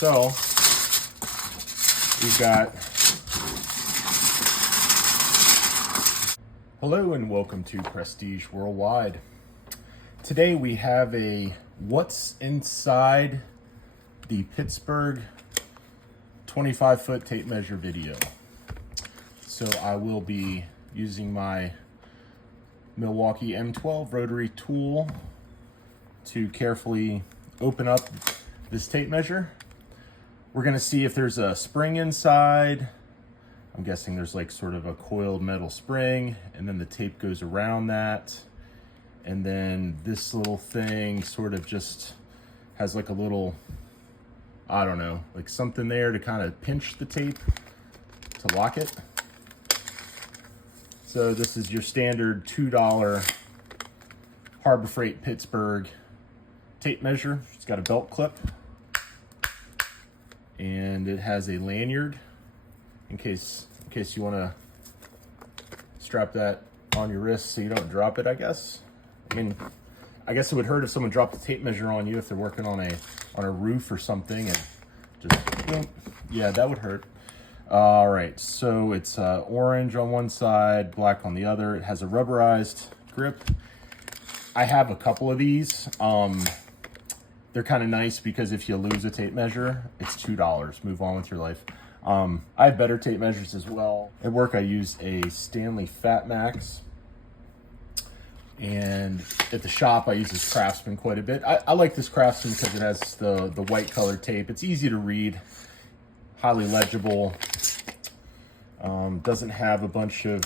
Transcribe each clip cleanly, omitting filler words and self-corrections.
So we've got, hello and welcome to Prestige Worldwide. Today we have a what's inside the Pittsburgh 25-foot tape measure video. So I will be using my Milwaukee M12 rotary tool to carefully open up this tape measure. We're gonna see if there's a spring inside. I'm guessing there's like sort of a coiled metal spring, and then the tape goes around that. And then this little thing sort of just has like a little, I don't know, like something there to kind of pinch the tape to lock it. So this is your standard $2 Harbor Freight Pittsburgh tape measure. It's got a belt clip and it has a lanyard in case you want to strap that on your wrist so you don't drop it, I guess. I mean, I guess it would hurt if someone dropped the tape measure on you if they're working on a roof or something and just boom. Yeah, that would hurt. All right, so it's orange on one side, black on the other. It has a rubberized grip. I have a couple of these. They're kind of nice because if you lose a tape measure, it's $2. Move on with your life. I have better tape measures as well. At work, I use a Stanley Fat Max. And at the shop, I use this Craftsman quite a bit. I like this Craftsman because it has the white colored tape. It's easy to read, highly legible. Doesn't have a bunch of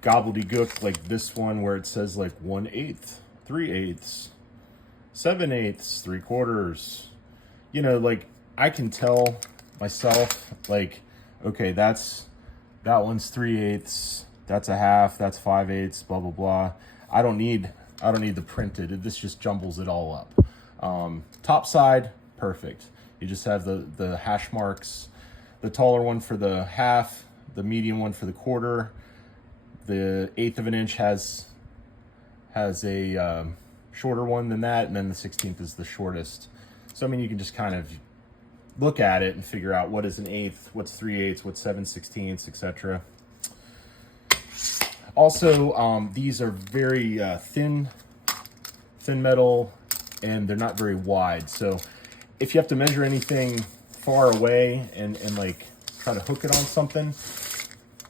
gobbledygook like this one where it says like 1/8, 3/8, 7/8, 3/4. You know, like I can tell myself like, okay, that one's 3/8, that's a half, that's 5/8, blah blah blah. I don't need the printed. This just jumbles it all up. Top side, perfect. You just have the hash marks. The taller one for the half, the medium one for the quarter. The 1/8 of an inch has a shorter one than that, and then the 16th is the shortest. So I mean, you can just kind of look at it and figure out what is an 1/8, what's 3/8, what's 7/16, etc. Also, these are very thin metal, and they're not very wide. So if you have to measure anything far away and like try to hook it on something,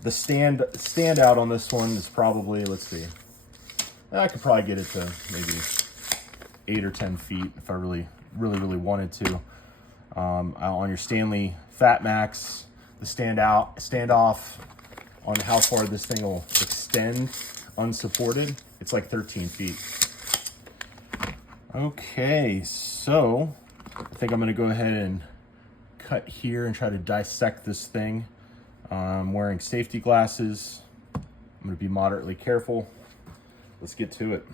the stand out on this one is probably, let's see, I could probably get it to maybe 8 or 10 feet if I really wanted to. On your Stanley Fat Max, the standoff on how far this thing will extend unsupported, it's like 13 feet. Okay, so I think I'm gonna go ahead and cut here and try to dissect this thing. I'm wearing safety glasses. I'm gonna be moderately careful. Let's get to it.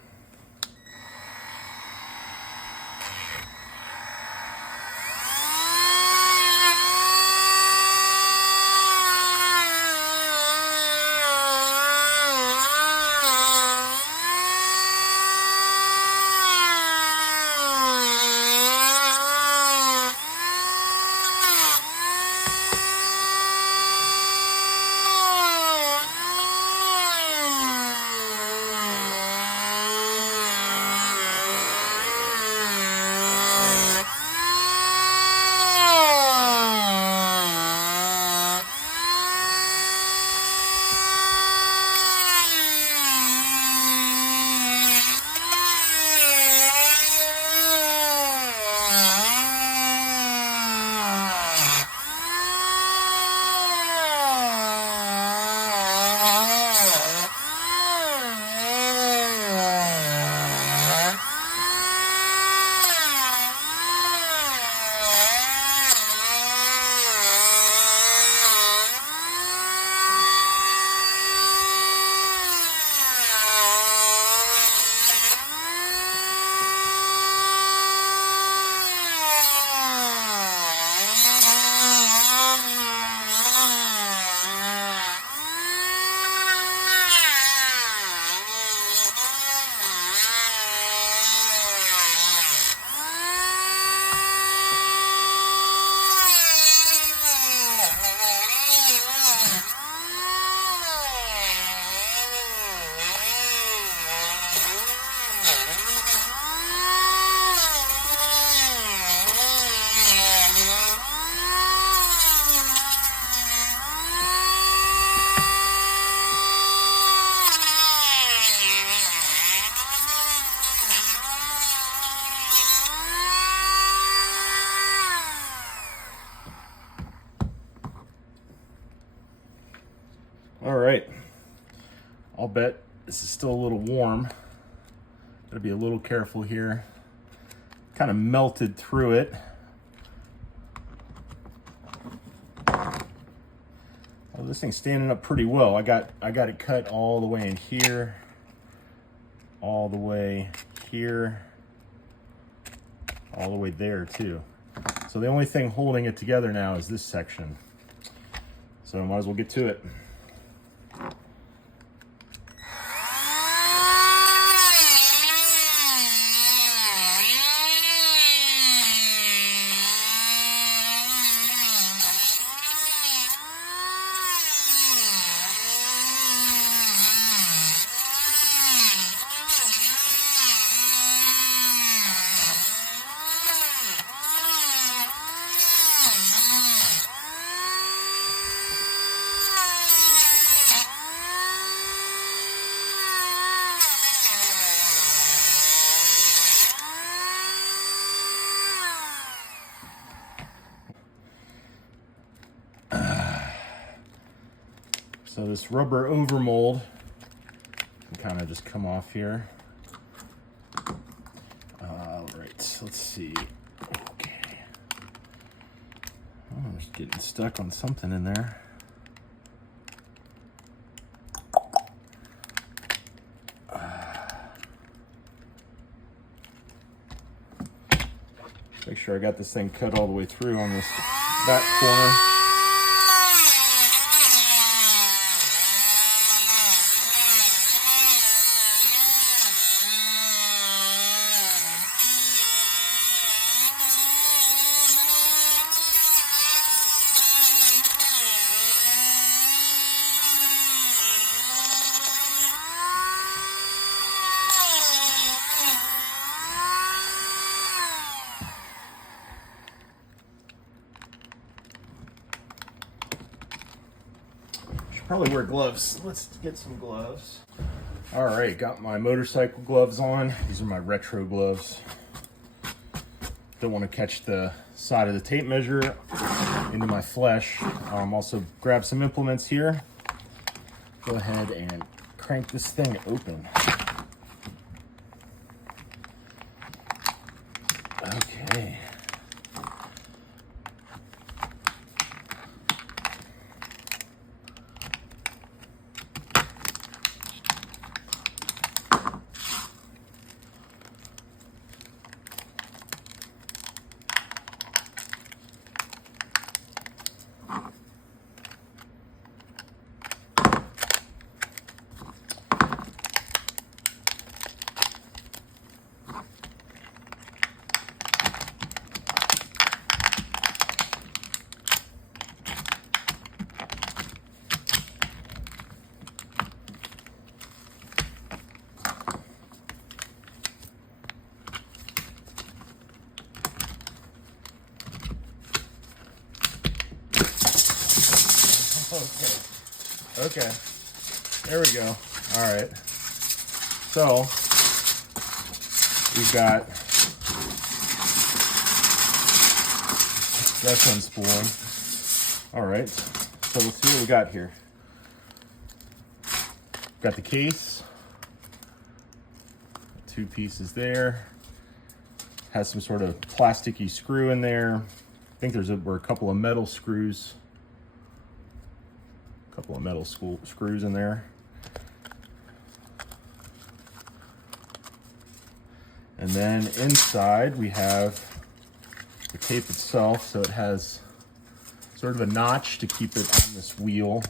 bit. This is still a little warm. Gotta be a little careful here. Kind of melted through it. Oh, this thing's standing up pretty well. I got it cut all the way in here, all the way here, all the way there too. So the only thing holding it together now is this section. So I might as well get to it. So this rubber overmold can kind of just come off here. All right, let's see. Okay. Oh, I'm just getting stuck on something in there. Make sure I got this thing cut all the way through on this back corner. Probably wear gloves. Let's get some gloves. All right, got my motorcycle gloves on. These are my retro gloves. Don't want to catch the side of the tape measure into my flesh. Also grab some implements here. Go ahead and crank this thing open. Okay. Okay, there we go. All right, so we've got that's unspooling. All right, so let's see what we got here. Got the case, 2 pieces there. Has some sort of plasticky screw in there. I think were a couple of metal screws. Couple of metal screws in there. And then inside we have the tape itself, so it has sort of a notch to keep it on this wheel.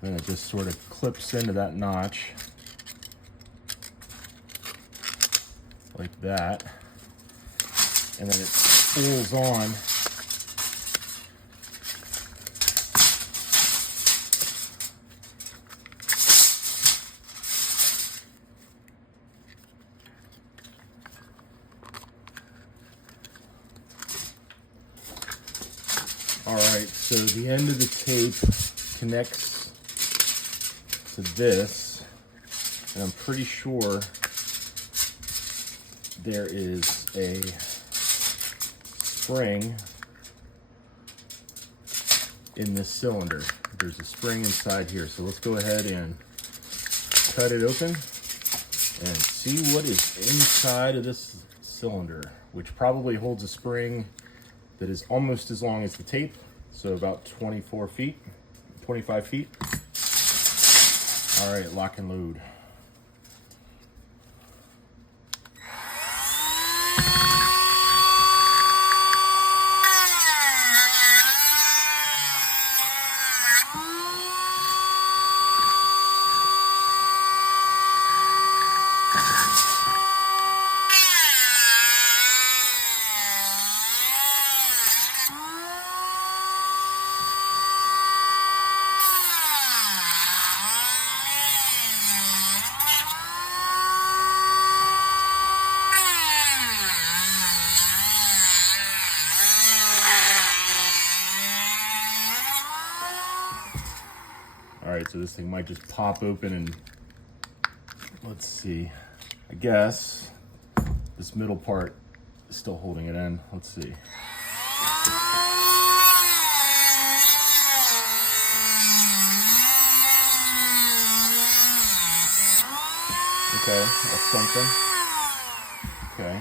And then it just sort of clips into that notch like that. And then it spools on. All right, so the end of the tape connects to this, and I'm pretty sure there is a spring in this cylinder. there's a spring inside here. So let's go ahead and cut it open and see what is inside of this cylinder, which probably holds a spring that is almost as long as the tape. So about 24 feet, 25 feet. All right, lock and load. All right, so this thing might just pop open and let's see. I guess this middle part is still holding it in. Let's see. Okay, that's something. Okay.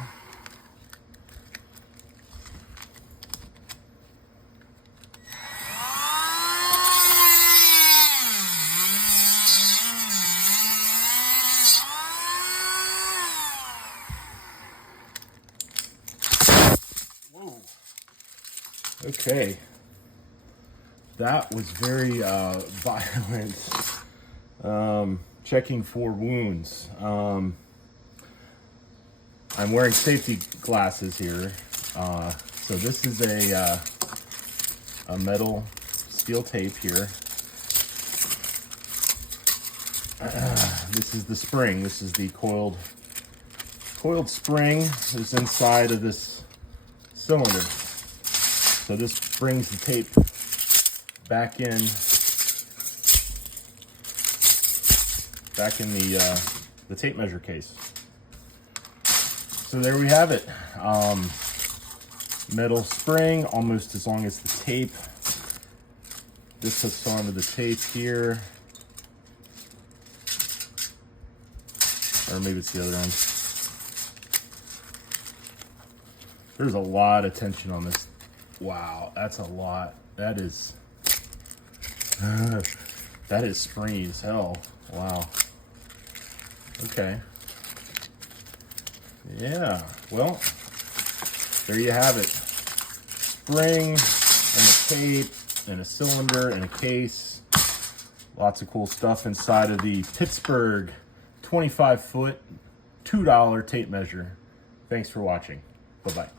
Whoa. Okay. That was very violent. Checking for wounds. I'm wearing safety glasses here. So this is a metal steel tape here. This is the spring. This is the coiled spring that's inside of this cylinder. So this brings the tape back in the tape measure case. So there we have it. Metal spring, almost as long as the tape. This hooks onto the tape here. Or maybe it's the other end. There's a lot of tension on this. Wow, that's a lot. That is springy as hell. Wow. Okay. Yeah, well, there you have it. Spring and a tape and a cylinder and a case. Lots of cool stuff inside of the Pittsburgh 25-foot, $2 tape measure. Thanks for watching. Bye-bye.